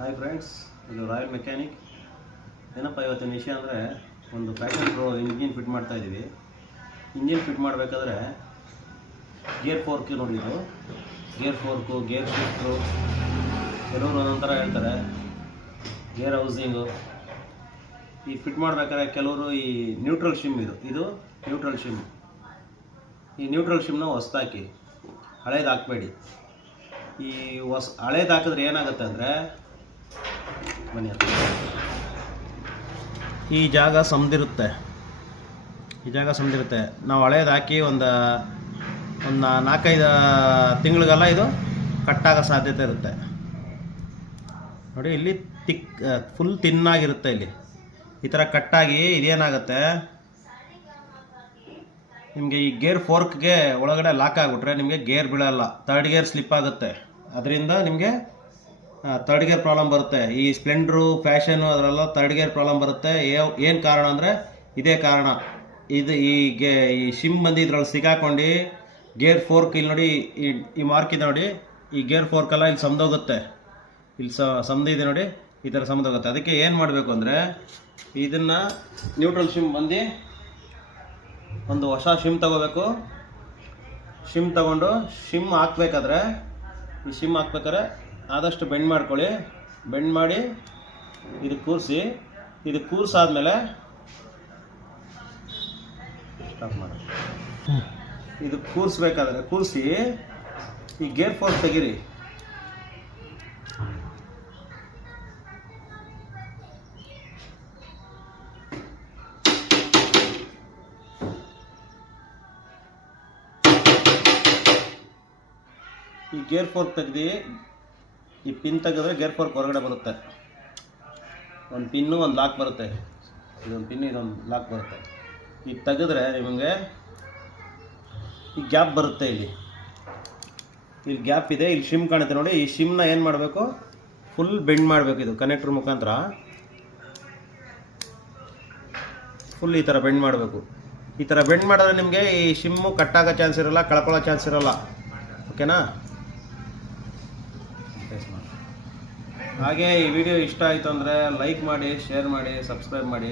Hi friends, ಇದು royal mechanic. ಏನಪ್ಪ ಇವತ್ತಿನ ವಿಷಯ ಅಂದರೆ, ಒಂದು ಪ್ಯಾಷನ್ ಪ್ರೋ ಇಂಜಿನ್ ಫಿಟ್ ಮಾಡ್ತಾ ಇದ್ದೀವಿ. ಇಂಜಿನ್ ಫಿಟ್ ಮಾಡಬೇಕಾದ್ರೆ ಗೇರ್ ಫೋರ್ಕ್ ನೋಡಿದ್ದು, ಗೇರ್ ಫೋರ್ಕು, ಗೇರ್ ಶಿಫ್ಟ್ರು, ಕೆಲವರು ಒಂದೊಂಥರ ಹೇಳ್ತಾರೆ. ಗೇರ್ ಹೌಸಿಂಗು ಈ ಫಿಟ್ ಮಾಡಬೇಕಾದ್ರೆ ಕೆಲವರು ಈ ನ್ಯೂಟ್ರಲ್ ಶಿಮ್ ಇದು ನ್ಯೂಟ್ರಲ್ ಶಿಮ್. ಈ ನ್ಯೂಟ್ರಲ್ ಶಿಮ್ನ ಹೊಸ್ದಾಕಿ, ಹಳೇದು ಹಾಕಬೇಡಿ. ಈ ಹಳೇದು ಹಾಕಿದ್ರೆ ಏನಾಗುತ್ತೆ ಅಂದರೆ, ಬನ್ನಿ, ಈ ಜಾಗ ಸಮದಿರುತ್ತೆ. ನಾವು ಹಳೇದು ಹಾಕಿ ಒಂದು 4-5 ತಿಂಗಳಿಗೆಲ್ಲ ಇದು ಕಟ್ಟಾಗೋ ಸಾಧ್ಯತೆ ಇರುತ್ತೆ. ನೋಡಿ, ಇಲ್ಲಿ ಫುಲ್ ತಿನ್ನಾಗಿರುತ್ತೆ. ಇಲ್ಲಿ ಈ ಥರ ಕಟ್ಟಾಗಿ ಇದೇನಾಗುತ್ತೆ, ನಿಮಗೆ ಈ ಗೇರ್ ಫೋರ್ಕ್ಗೆ ಒಳಗಡೆ ಲಾಕ್ ಆಗಿಬಿಟ್ರೆ ನಿಮಗೆ ಗೇರ್ ಬೀಳಲ್ಲ, ಥರ್ಡ್ ಗೇರ್ ಸ್ಲಿಪ್ ಆಗುತ್ತೆ. ಅದರಿಂದ ನಿಮಗೆ ಥರ್ಡ್ ಗೇರ್ ಪ್ರಾಬ್ಲಮ್ ಬರುತ್ತೆ. ಈ ಸ್ಪ್ಲೆಂಡ್ರು, ಫ್ಯಾಷನು ಅದರೆಲ್ಲ ಥರ್ಡ್ ಗೇರ್ ಪ್ರಾಬ್ಲಮ್ ಬರುತ್ತೆ. ಏನು ಕಾರಣ ಅಂದರೆ ಇದೇ ಕಾರಣ. ಇದು ಈ ಶಿಮ್ ಬಂದು ಇದ್ರೊಳಗೆ ಸಿಗಾಕೊಂಡು ಗೇರ್ ಫೋರ್ಕ್, ಇಲ್ಲಿ ನೋಡಿ, ಈ ಮಾರ್ಕ್ ಇದೆ ನೋಡಿ, ಈ ಗೇರ್ ಫೋರ್ಕೆಲ್ಲ ಇಲ್ಲಿ ಸಮದೋಗುತ್ತೆ. ಇಲ್ಲಿ ಸಮದಿದೆ ನೋಡಿ, ಈ ಥರ ಸಮದೋಗುತ್ತೆ. ಅದಕ್ಕೆ ಏನು ಮಾಡಬೇಕು ಅಂದರೆ, ಇದನ್ನು ನ್ಯೂಟ್ರಲ್ ಶಿಮ್ ಬಂದು ಒಂದು ಹೊಸ ಶಿಮ್ ತಗೋಬೇಕು. ಶಿಮ್ ತಗೊಂಡು ಶಿಮ್ ಹಾಕ್ಬೇಕಾದ್ರೆ, ಈ ಶಿಮ್ ಹಾಕ್ಬೇಕಾದ್ರೆ ಆದಷ್ಟು ಬೆಂಡ್ ಮಾಡ್ಕೊಳ್ಳಿ. ಬೆಂಡ್ ಮಾಡಿ ಇದು ಕೂರಿಸಿ. ಇದು ಕೂರಿಸಾದ್ಮೇಲೆ ಸ್ಟಾಪ್ ಮಾಡಿ. ಇದು ಕೂರಿಸ್ಬೇಕಾದ್ರೆ ಕೂರಿಸಿ ಈ ಗೇರ್ ಫೋರ್ಕ್ ತೆಗೀರಿ. ಈ ಗೇರ್ ಫೋರ್ಕ್ ತೆಗ್ದು ಈ ಪಿನ್ ತೆಗೆದ್ರೆ ಗೇರ್ ಫೋರ್ಕ್ ಹೊರಗಡೆ ಬರುತ್ತೆ. ಒಂದು ಪಿನ್ನು, ಒಂದು ಲಾಕ್ ಬರುತ್ತೆ. ಇದೊಂದು ಪಿನ್, ಇದೊಂದು ಲಾಕ್ ಬರುತ್ತೆ. ಈಗ ತೆಗೆದ್ರೆ ನಿಮಗೆ ಈ ಗ್ಯಾಪ್ ಬರುತ್ತೆ. ಇಲ್ಲಿ ಗ್ಯಾಪ್ ಇದೆ, ಇಲ್ಲಿ ಶಿಮ್ ಕಾಣುತ್ತೆ ನೋಡಿ. ಈ ಶಿಮ್ನ ಏನು ಮಾಡಬೇಕು, ಫುಲ್ ಬೆಂಡ್ ಮಾಡಬೇಕು. ಇದು ಕನೆಕ್ಟ್ರ್ ಮುಖಾಂತರ ಫುಲ್ ಈ ಥರ ಬೆಂಡ್ ಮಾಡಬೇಕು. ಈ ಥರ ಬೆಂಡ್ ಮಾಡಿದ್ರೆ ನಿಮಗೆ ಈ ಶಿಮ್ಮು ಕಟ್ಟಾಗೋ ಚಾನ್ಸ್ ಇರೋಲ್ಲ, ಕಳ್ಕೊಳ್ಳೋ ಚಾನ್ಸ್ ಇರೋಲ್ಲ. ಓಕೆನಾ? ಹಾಗೆ ಈ ವಿಡಿಯೋ ಇಷ್ಟ ಆಯಿತು ಅಂದರೆ ಲೈಕ್ ಮಾಡಿ, ಶೇರ್ ಮಾಡಿ, ಸಬ್ಸ್ಕ್ರೈಬ್ ಮಾಡಿ.